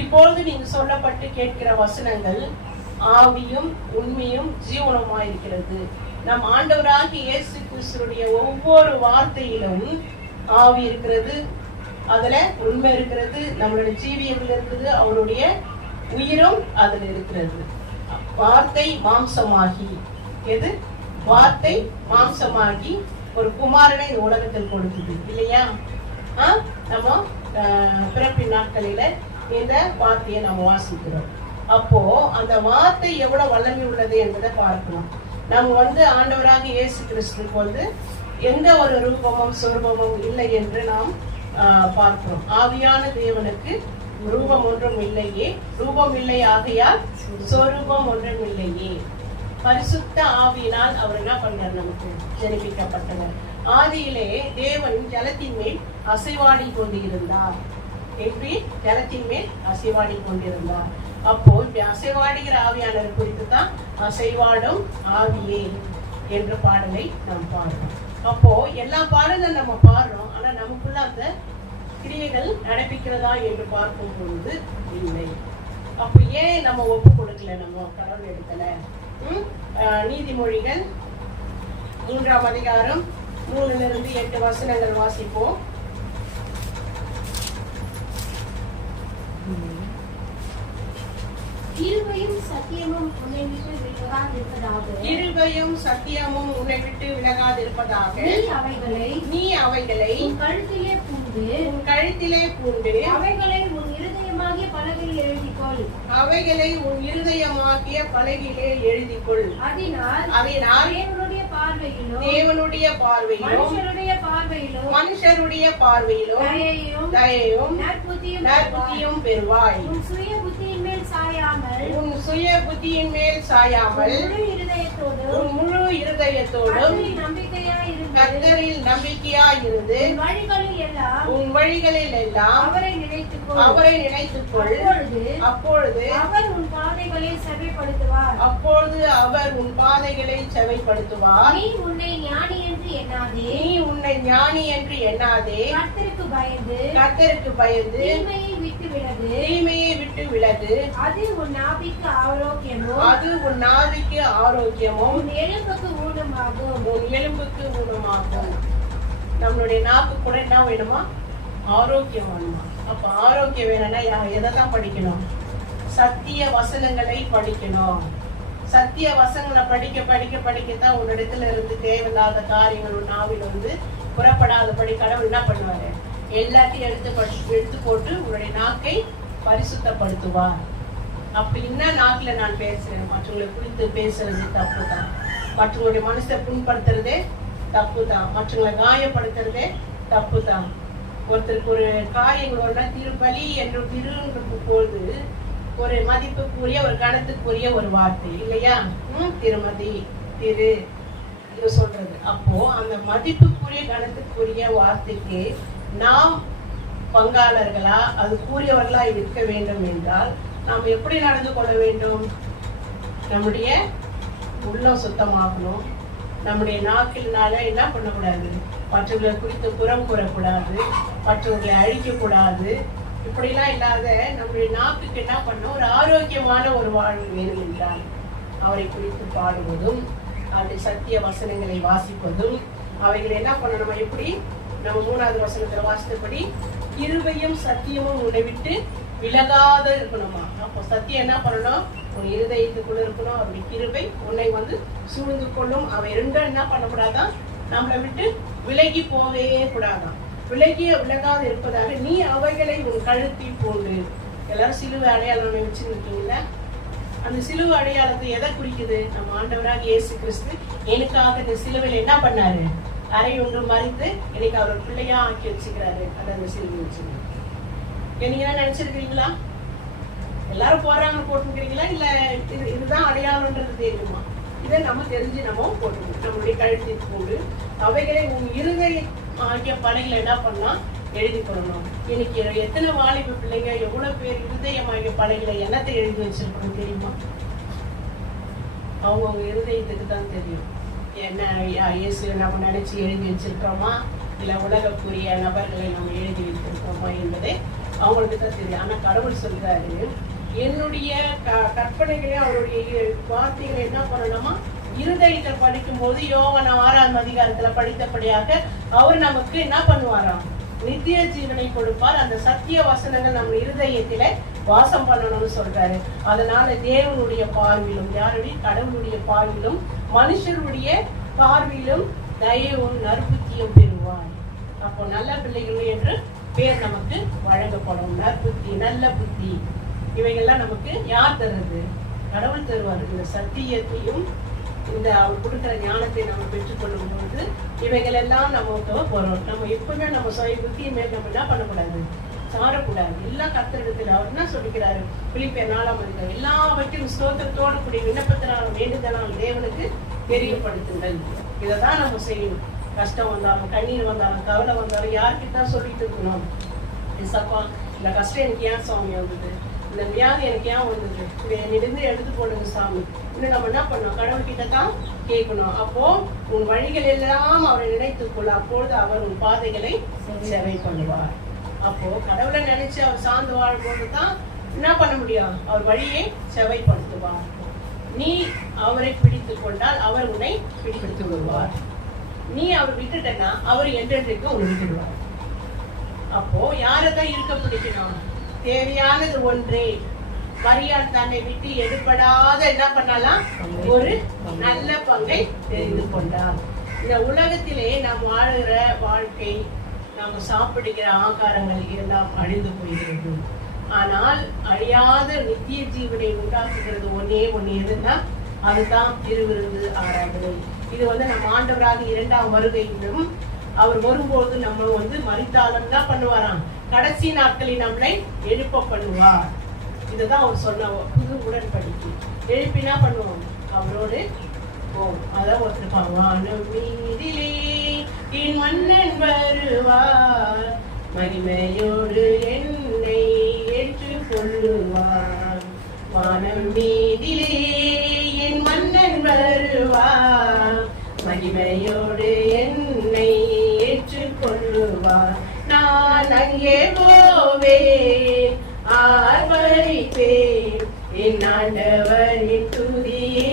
இப்பொழுது நீங்க சொல்லப்பட்டு கேட்கிற வசனங்கள் ஆவியும் உண்மையும் ஜீவனமாய் இருக்கிறது. நம் ஆண்டவராகிய இயேசு கிறிஸ்துவுடைய ஒவ்வொரு வார்த்தையிலும் ஆவி இருக்கிறது, அதுல உண்மை இருக்கிறது, நம்மளுடைய ஜீவியம் இருக்குது, அவருடைய உயிரும் அதுல இருக்கிறது. வார்த்தை மாம்சமாகி, எது? வார்த்தை மாம்சமாகி ஒரு குமாரனை இந்த உலகத்தில் கொடுக்குது இல்லையா? நம்ம பிறப்பின் நாட்களில இந்த வார்த்தையை நம்ம வாசிக்கிறோம். அப்போ அந்த வார்த்தை எவ்வளவு வல்லமை உள்ளது என்பதை பார்க்கணும். நம்ம ஆண்டவராக இயேசு கிறிஸ்துக்கு எந்த ஒரு ரூபமும் சொரூபமும் இல்லை என்று நாம் பார்க்கிறோம். ஆவியான தேவனுக்கு ரூபம் ஒன்றும் இல்லையே, ரூபம் இல்லை ஆகையால் சொரூபம் ஒன்றும் இல்லையே. பரிசுத்த ஆவியினால் அவர் என்ன பண்ணார்? நமக்கு ஜெனிப்பிக்கப்பட்டவர். ஆதியிலே தேவன் ஜலத்தின் மேல் அசைவாடி கொண்டிருந்தார். எப்படி? ஜலத்தின் மேல் அசைவாடி கொண்டிருந்தார். அப்போ அசைவாடுகிற ஆவியானவர் குறித்து தான் அசைவாடும் ஆவியே என்ற பாடலை நாம் பாடுறோம். அப்போ எல்லா பாடலும் நம்ம பாடுறோம், ஆனா நமக்குள்ள அந்த கிரியைகள் நடப்பிக்கிறதா என்று பார்க்கும் பொழுது இல்லை. அப்ப ஏன் நம்ம ஒப்பு கொடுக்கல? நம்ம கடவுள் இடத்துல நீதிமொழிகள் 3ஆம் அதிகாரம் 3 to 8 வசனங்கள் வாசிப்போம். கிருபையும் சத்தியமும் உன்னை விட்டு விலகாதிருப்பதாக. கிருபையும் சத்தியமும் உன்னை விட்டு விலகாதிருப்பதாக. நீ அவைகளை உன் கழுத்திலே பூண்டு. அவைகளை உன் இருதயமாகிய பலகையில் எழுதிக்கொள். அதனால் தேவனுடைய பார்வையிலும் மனுஷருடைய பார்வையிலும் தயையும் நற்புத்தியும் பெறுவாய். உன் சுய புத்தியின் மேல் சாயாமல் உன் முழு இருதயத்தோடும் கர்த்தரில் நம்பிக்கையாயிருந்து உன் வழிகளில் எல்லாம் அவரை நினைத்துக்கொள். அப்பொழுது அவர் உன் பாதைகளை செவைப்படுத்துவார். நீ உன்னை ஞானி என்று எண்ணாதே. கர்த்தருக்கு பயந்து தீமையை விட்டு விலகு. அது உன் நாவிக்கு ஆரோக்கியமும் உன் எலும்புக்கு ஊனமாகும். நம்மளுடைய நாக்கு கூட என்ன வேணுமா? ஆரோக்கியம் வேணுமா? அப்ப ஆரோக்கியம் வேணும்னா எதைதான் படிக்கணும்? சத்திய வசனங்களை படிக்கணும். சத்திய வசனங்களை படிக்கத்தான் உன்னிடத்துல இருந்து தேவையில்லாத காரியங்கள் உன் நாவில் புறப்படாதபடி கடவுள் என்ன பண்ணுவாரு? எல்லாத்தையும் எடுத்து போட்டு உன்னுடைய நாக்கை பரிசுத்தப்படுத்துவார். அப்ப என்ன நாக்குல நான் பேசுறேன்? மற்றவங்களை குறித்து பேசுறது தப்பு தான். மற்றவங்களுடைய மனசை புண்படுத்துறதே தப்பு தான். மற்றவங்களை காயப்படுத்துறதே தப்பு தான். ஒருத்தருக்கு ஒரு காரியங்களோட திருப்பலி என்று போது ஒரு மதிப்புக்குரிய ஒரு கணத்துக்குரிய ஒரு வார்த்தை இல்லையா? திருமதி திரு சொல்றது. அப்போ அந்த மதிப்புக்குரிய கணத்துக்குரிய வார்த்தைக்கு நாம் பங்காளர்களா, அது கூறியவர்களா இருக்க வேண்டும் என்றால் நாம் எப்படி நடந்து கொள்ள வேண்டும்? நம்முடைய உள்ளம் சுத்தமாகணும். நம்முடைய நாக்கினால என்ன பண்ணக்கூடாது? மற்றவர்களை குறித்து புறம் கூறக்கூடாது, மற்றவர்களை அழிக்கக்கூடாது. இப்படிலாம் இல்லாத நம்முடைய நாக்குக்கு என்ன பண்ணணும்? ஒரு ஆரோக்கியமான ஒரு வாழ்வு வேணும் என்றால் அவரை குறித்து பாடுவதும், அவருடைய சத்திய வசனங்களை வாசிப்பதும், அவைகளை என்ன பண்ணணும்? எப்படி நம்ம 3வது வசனத்துல வாசித்தபடி கிருபையும் சத்தியமும் உன்னை விட்டு விலகாத இருக்கணுமா? அப்போ சத்தியம் என்ன பண்ணணும்? உன் இருதயத்துக்குள்ள இருக்கணும். அப்படி கிருபை உன்னை சூழ்ந்து கொள்ளும். அவை ரெண்டும் என்ன பண்ணக்கூடாதான்? நம்மளை விட்டு விலகி போவே கூடாதான். விலகாத இருப்பதாக நீ அவைகளை உன் கழுத்தில் போடு. எல்லாரும் சிலுவை அடையாளம் வச்சுருக்கீங்களா? அந்த சிலுவை அடையாளத்தை எதை குறிக்குது? நம்ம ஆண்டவராக இயேசு கிறிஸ்து எனக்காக இந்த சிலுவையில் என்ன பண்ணாரு? அறை ஒன்று மறைத்து எனக்கு அவர் பிள்ளையா ஆக்கி வச்சுக்கிறாரு. அது அந்த சிலுவை வச்சுருக்கீங்க. நீங்க என்ன நினைச்சிருக்கிறீங்களா? எல்லாரும் போடுறாங்க போட்டுக்கிறீங்களா? இல்ல இதுதான் அடையாளம்ன்றது தெரியுமா? இதை நம்ம தெரிஞ்சு நம்ம போட்டுக்கணும். நம்மளுடைய கழுத்தில் போடு. அவைகளை உன் இருதயம் ஆகிய படைகளை என்ன பண்ணா எழுதி கொள்ளணும். இன்னைக்கு எத்தனை வாலிப பிள்ளைங்க, எவ்வளவு பேர் இருதயம் ஆகிய படைகளை என்னத்தை எழுதி வச்சிருக்கணும் தெரியுமா? அவங்க இருதயத்துக்கு தான் தெரியும். என்ன இயேசு நம்ம நினைச்சு எழுதி வச்சிருக்கிறோமா, இல்ல உலகக்குரிய நபர்களை நம்ம எழுதி வைத்திருக்கிறோமா என்பதை அவங்களுக்கு தான் தெரியும். ஆனா கடவுள் சொல்றாரு, என்னுடைய கற்பனைகளே அவருடைய வார்த்தைகளை என்ன பண்ணணுமா இருதயத்தை படிக்கும் போது யோவான் 6ஆம் அதிகாரத்துல படித்தபடியாக அவர் நமக்கு என்ன பண்ணுவாராம்? நித்திய ஜீவனை கொடுப்பார். அந்த சத்திய வசனங்கள் நம்ம இருதயத்தில வாசம் பண்ணணும்னு சொல்றாரு. அதனால தேவனுடைய பார்வையிலும், யாருடைய கடவுளுடைய பார்வையிலும் மனுஷருடைய பார்வையிலும் தயவும் நற்புத்தியும் பெறுவார். அப்போ நல்ல பிள்ளைகள் என்று பேர் நமக்கு வழங்கப்படும். நற்புத்தி, நல்ல புத்தி, இவைகள்லாம் நமக்கு யார் தருவது? கடவுள் தருவார். இந்த சத்தியத்தையும் இந்த அவர் கொடுக்கிற ஞானத்தை நம்ம பெற்றுக்கொள்ளும் போது இவைகள் எல்லாம் நமக்கு போறோம். நம்ம எப்பவுமே நம்ம சுய புத்தியை மேல் நம்ம என்ன பண்ணக்கூடாது? சாரக்கூடாது. எல்லாம் கர்த்தரிடத்தில் அவர் என்ன சொல்லிக்கிறாரு? பிலிப்பியர் 4ஆம் அதிகாரம், எல்லாவற்றையும் ஸ்தோத்திரத்தோடு கூடிய விண்ணப்பத்தினாலும் வேண்டுதலாலும் தேவனுக்கு தெரியப்படுத்துங்கள். இதைதான் நம்ம செய்யணும். கஷ்டம் வந்தாலும், கண்ணீர் வந்தாலும், கவலை வந்தாலும் யார்கிட்ட சொல்லிட்டு இருக்கணும்? சப்பா, இந்த கஷ்டம் எனக்கு ஏன் சாமி வந்தது, இந்த வியாதி எனக்கு ஏன் வந்தது, என்னிருந்து எடுத்து போடுங்க சாமி. இன்னும் நம்ம என்ன பண்ணோம்? கடவுள்கிட்ட தான் கேட்கணும். அப்போ உன் வழிகள் எல்லாம் அவரை நினைத்துக்கொள்ள, அப்பொழுது அவர் உன் பாதைகளை சேவை பண்ணுவார். அப்போ கடவுளை நினைச்சு அவர் சார்ந்து வாழும்போது தான் என்ன பண்ண முடியும்? அவர் வழியை செவைப்படுத்துவார். நீ அவரை பிடித்து கொண்டால் அவர் உன்னை பிடித்து கொள்வார். நீ அவர் விட்டுட்டனா அவர் என்றென்றைக்கு உன்னை விட்டுடுவார். அப்போ யாரதான் இருக்க பிடிக்கணும்? தேவையானது ஒன்றே. மரியாள் தன்னை விட்டு எடுபடாத என்ன பண்ணலாம்? ஒரு நல்ல பங்கை தெரிந்து கொண்டார். இந்த உலகத்திலே நாம் வாழுகிற வாழ்க்கை, நாம் சாப்பிடுகிற ஆகாரங்கள் எல்லாம் அழிந்து போகிறது. ஆனால் அழியாத நித்திய ஜீவனை உண்டாக்குகிறது ஒன்னே ஒண்ணு. எதுன்னா அதுதான் திருவிருந்து ஆராதனை. இது நம்ம ஆண்டவராக 2ஆம் வருகையிலும் அவர் வரும்போது நம்ம மரித்தாலும் என்ன பண்ணுவாராம்? கடைசி நாட்களில் நம்மளை எழுப்ப பண்ணுவார். இதுதான் அவர் சொன்ன புது உடன்படிக்கை. எழுப்பினா பண்ணுவோம் அவரோடு அதான் ஒருத்தருப்பாங்க, வானம் மீதிலே என் மன்னன் வருவார், மகிமையோடு என்னை ஏற்றுக் கொள்ளுவார். வானம் மீதிலே என் மன்னன் வருவார், மகிமையோடு என்னை ஏற்றுக் கொள்ளுவார். நான் அங்கே போவேன், ஆர்ப்பரிப்பேன், என் ஆண்டவரின் துதியை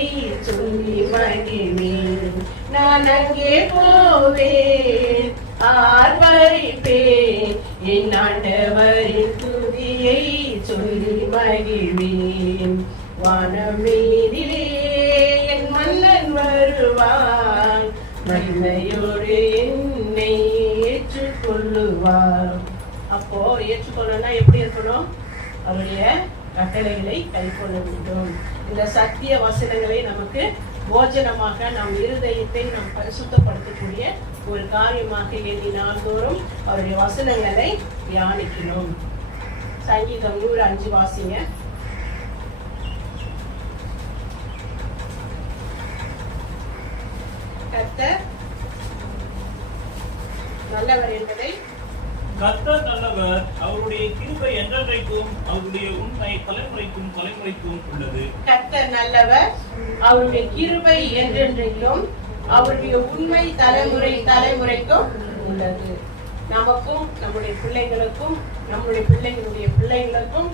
சொல்லி மகிழ்வேன். நான் அங்கே போவேன், ஆர்ப்பரிப்பேன், என் ஆண்டவரின் துதியை சொல்லி மகிழ்வேன். வானம் மீதிலே என் மன்னன் வருவான், மகிமையோடு என்னை ஏற்றுக் கொள்ளுவார். அப்போ ஏற்றுக்கொள்ளனா எப்படி இருக்கணும்? அவருடைய கட்டளைகளை கைக்கொள்ள வேண்டும். இந்த சத்திய வசனங்களை நமக்கு போஜனமாக நம் இருதயத்தை நாம் பரிசுத்தப்படுத்தக்கூடிய ஒரு காரியமாக எண்ணி நாள்தோறும் அவருடைய வசனங்களை தியானிக்கணும். சங்கீதம் 105 வாசிங்க. கர்த்தர் நல்லவர் என்பதை, கர்த்தர் நல்லவர், அவருடைய கிருபை என்றென்றைக்கும், அவருடைய உண்மை தலைமுறைக்கும் தலைமுறைக்கும் உள்ளது. கர்த்தர் நல்லவர், அவருடைய கிருபை என்றென்றைக்கும், அவருடைய உண்மை தலைமுறை தலைமுறைக்கும் உள்ளது. நமக்கும் நம்முடைய பிள்ளைகளுக்கும் நம்முடைய பிள்ளைகளுடைய பிள்ளைகளுக்கும்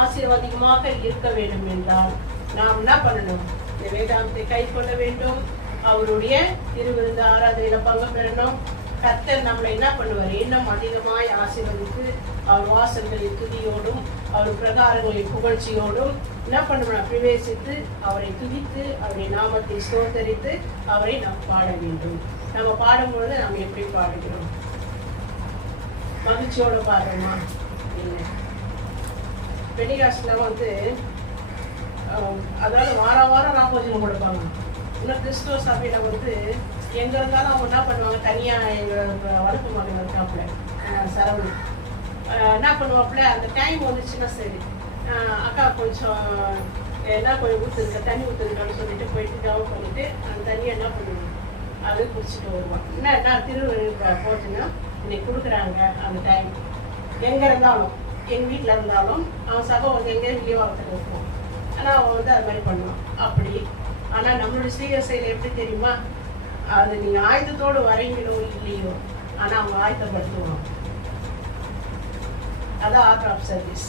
ஆசீர்வாதமாக இருக்க வேண்டும் என்றால் நாம் என்ன பண்ணணும்? இந்த வேதாந்தத்தை கை கொள்ள வேண்டும். அவருடைய திருவிருந்து ஆராதனையில பங்கு பெறணும். கர்த்தர் நம்மளை என்ன பண்ணுவார்? இன்னும் அதிகமாய் ஆசீர்வதித்து அவர் வாசல்களின் துதியோடும் அவர் பிரகாரங்களின் புகழ்ச்சியோடும் என்ன பண்ணுவோம்? பிரவேசித்து அவரை துதித்து அவருடைய நாமத்தை ஸ்தோத்தரித்து அவரை நாம் பாட வேண்டும். நம்ம பாடும்பொழுது நாம் எப்படி பாடுகிறோம்? மகிழ்ச்சியோட பாடுறோமா? இல்லை. பெண்டிகாஸ்ட்ல அதாவது வாரம் ராபோஜனம் கொடுப்பாங்க. இன்னும் கிறிஸ்துவ சபையில எங்க இருந்தாலும் அவங்க என்ன பண்ணுவாங்க? தனியா எங்க வளர்ப்பு மகன் இருக்காப்புல சரவணன் என்ன பண்ணுவாப்புல, அந்த டைம் வந்துச்சுன்னா சரி அக்கா கொஞ்சம் கொஞ்சம் ஊத்துருக்க தண்ணி ஊத்துருக்கான்னு சொல்லிட்டு போயிட்டு டவுன் பண்ணிட்டு அந்த தண்ணியை என்ன பண்ணுவாங்க? அது குடிச்சிட்டு வருவான். என்ன போச்சுன்னா இன்னைக்கு கொடுக்குறாங்க அந்த டைம். எங்க இருந்தாலும் எங்க வீட்டுல இருந்தாலும் அவன் சகோ எங்கேயும் லீவாகத்துல இருக்கும். ஆனா அவன் அது மாதிரி பண்ணுவான் அப்படி. ஆனா நம்மளுடைய ஸ்ரீகசையில எப்படி தெரியுமா? அது நீங்க ஆயுதத்தோடு வரீங்களோ இல்லையோ, ஆனா அவங்க ஆயுதப்படுத்துவாங்க. அதான் ஆர்டர் ஆஃப் சர்வீஸ்.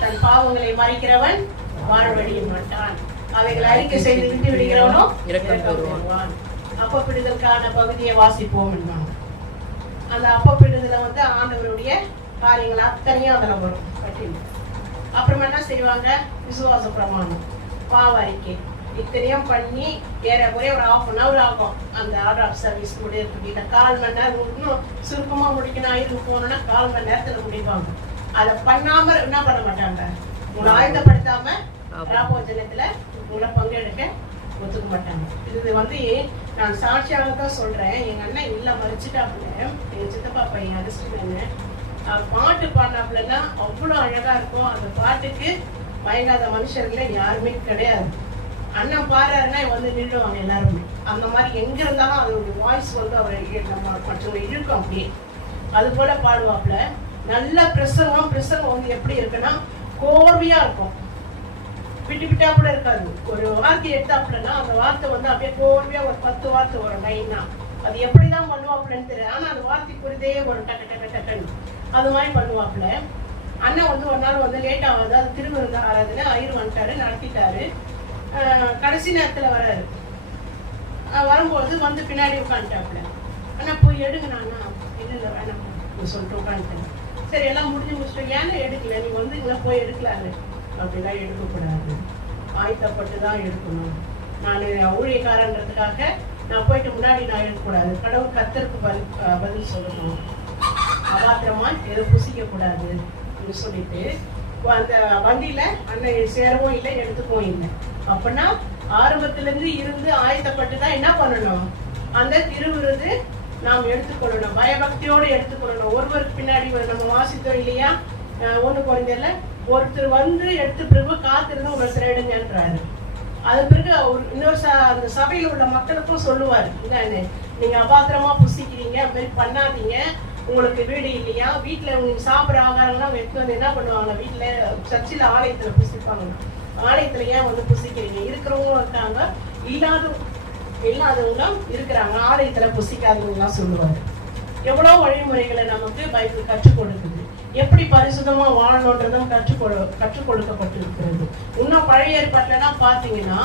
தன் பாவங்களை மறைக்கிறவன் வாழ்வடைய மாட்டான், அவைகளை அறிக்கை செய்து விட்டு விடுகிறவனோ இரக்கம் பெறுவான். அப்பப்பிடுதலுக்கான பகுதியை வாசிப்போம். அந்த அப்பப்பிடுதல ஆண்டவருடைய காரியங்கள் அத்தனையும் அதுல வரும் பட்டியல். அப்புறமா என்ன செய்வாங்க? விசுவாச பிரமாணம், பாவ அறிக்கை, இத்தனையும் பண்ணி ஏறக்குறைய ஒரு 1/2 hour ஆகும் அந்த ஆர்டர் ஆஃப் சர்வீஸ் முடியறதுக்கு. 1/4 மணி நேரம் இன்னும் சுருக்கமா முடிக்கணும். இதுக்கு போனோம்னா 1/4 மணி நேரத்துல முடிப்பாங்க. அதை பண்ணாம என்ன பண்ண மாட்டாங்க? உங்களை ஆயுதப்படுத்தாம ராபோஜனத்துல உங்களை பங்கெடுக்க ஒத்துக்க மாட்டாங்க. இது நான் சாட்சியாக தான் சொல்றேன். எங்க அண்ணன் இல்ல மறைச்சிட்டாப்புல, எங்க சித்தப்பா பையன் அரிசிமேன்னு பாட்டு பாடினாப்புலன்னா அவ்வளவு அழகா இருக்கும். அந்த பாட்டுக்கு மயங்காத மனுஷர்களே யாருமே கிடையாது. அண்ணன் பாடுறாருன்னா வந்து நின்றுவாங்க எல்லாருமே. அந்த மாதிரி எங்க இருந்தாலும் அதோட வாய்ஸ் வந்து அவரை நம்ம மற்றவங்க இழுக்கும் அப்படியே. அது போல பாடுவாப்புல. நல்ல பிரசங்கம் வந்து எப்படி இருக்குன்னா கோர்வையா இருக்கும், விட்டு விட்டாப்புல இருக்காது. ஒரு வார்த்தை எடுத்தாப்புலன்னா அந்த வார்த்தை வந்து அப்படியே கோர்வையா ஒரு 10 வார்த்தை வரும் லைனா. அது எப்படிதான் பண்ணுவாப்புலன்னு தெரியாது. ஆனா அந்த வார்த்தை குறிதே ஒரு டக்கு டக்கு டக்குன்னு அது மாதிரி பண்ணுவாப்புல. அண்ணன் வந்து ஒரு நாள் வந்து லேட் ஆகுது. அது திருவிருந்த ஆராதனை ஐயர் வந்துட்டாரு, நடத்திட்டாரு. கடைசி நேரத்துல வராரு. வரும்போது வந்து பின்னாடி உட்காந்துட்டாப்புல. அண்ணா போய் எடுங்க. நானா இல்ல வேணாம் சொல்லிட்டு உட்காந்துட்டேன். சரி எல்லாம் முடிச்சுட்டு ஏன்னா எடுக்கல, நீ வந்து இங்க போய் எடுக்கலாரு. அப்படிலாம் எடுக்கக்கூடாது, ஆயத்தப்பட்டு தான் எடுக்கணும். நான் ஊழியக்காரன்றதுக்காக நான் போயிட்டு முன்னாடி நான் எடுக்கக்கூடாது. கடவுள் கர்த்தருக்கு பதில் சொல்லணும். அபாத்திரமா எதுவும் புசிக்க கூடாது அப்படின்னு சொல்லிட்டு அந்த வண்டியில அண்ணன் சேரவும் இல்லை, எடுத்துக்கவும் இல்லை. அப்படின்னா ஆரம்பத்துல இருந்து ஆயத்தப்பட்டு தான் என்ன பண்ணணும், அந்த திருவிருது நாம் எடுத்துக்கொள்ளணும், பயபக்தியோடு எடுத்துக்கொள்ளணும். ஒருவருக்கு பின்னாடி நம்ம வாசித்தோம் இல்லையா, 1 குழந்தையில ஒருத்தர் வந்து எடுத்து பிறகு காத்திருந்து ஒருத்தர் எடுங்கன்றாரு. அதன் பிறகு இன்னொரு அந்த சபையில் உள்ள மக்களுக்கும் சொல்லுவாரு, இல்லன்னு நீங்க அபாத்திரமா புசிக்கிறீங்க, அது மாதிரி பண்ணாதீங்க. உங்களுக்கு வீடு இல்லையா, வீட்டுல உங்களுக்கு சாப்பிட்ற ஆகாரம்லாம் வைத்து வந்து என்ன பண்ணுவாங்க, வீட்டுல சர்ச்சில் ஆலயத்துல புசிப்பாங்க. ஆலயத்துல ஏன் வந்து புசிக்கிறீங்க, இருக்கிறவங்களும் இருக்காங்க, இல்லாதவங்களும் இருக்கிறாங்க, ஆலயத்துல புசிக்காதவங்கலாம் சொல்லுவாரு. எவ்வளவு வழிமுறைகளை நமக்கு பைபிள் கற்றுக் கொடுக்குது. எப்படி பரிசுத்தமா வாழணுன்றதும் கற்றுக் கொடுக்கப்பட்டிருக்கிறது. இன்னும் பழைய ஏற்பாட்டுலாம் பாத்தீங்கன்னா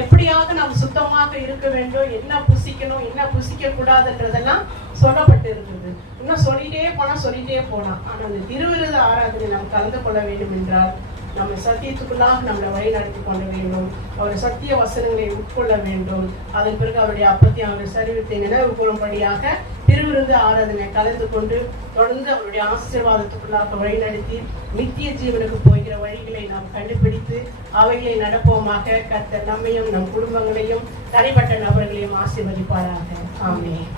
எப்படியாக நாம் சுத்தமாக இருக்க வேண்டும், என்ன புசிக்கணும் என்ன புசிக்க கூடாதுன்றதெல்லாம் சொல்லப்பட்டு இருக்குது. இன்னும் சொல்லிட்டே போனா ஆனா அந்த திருவிருத ஆராதனை நாம் கலந்து கொள்ள வேண்டும் என்றால் நம்ம சத்தியத்துக்குள்ளாக நம்மளை வழி நடத்தி கொள்ள வேண்டும். அவர் சத்திய வசனங்களை உட்கொள்ள வேண்டும். அதன் பிறகு அவருடைய அப்பத்தி அவருடைய சரீரத்தை நினைவு கூறும்படியாக திருவிருந்து ஆராதனை கலந்து கொண்டு தொடர்ந்து அவருடைய ஆசீர்வாதத்துக்குள்ளாக வழிநடத்தி நித்திய ஜீவனுக்கு போகிற வழிகளை நாம் கண்டுபிடித்து அவைகளை நடப்போமாக. கர்த்தர் நம்மையும் நம் குடும்பங்களையும் தனிப்பட்ட நபர்களையும் ஆசீர்வதிப்பாராக. ஆமென்.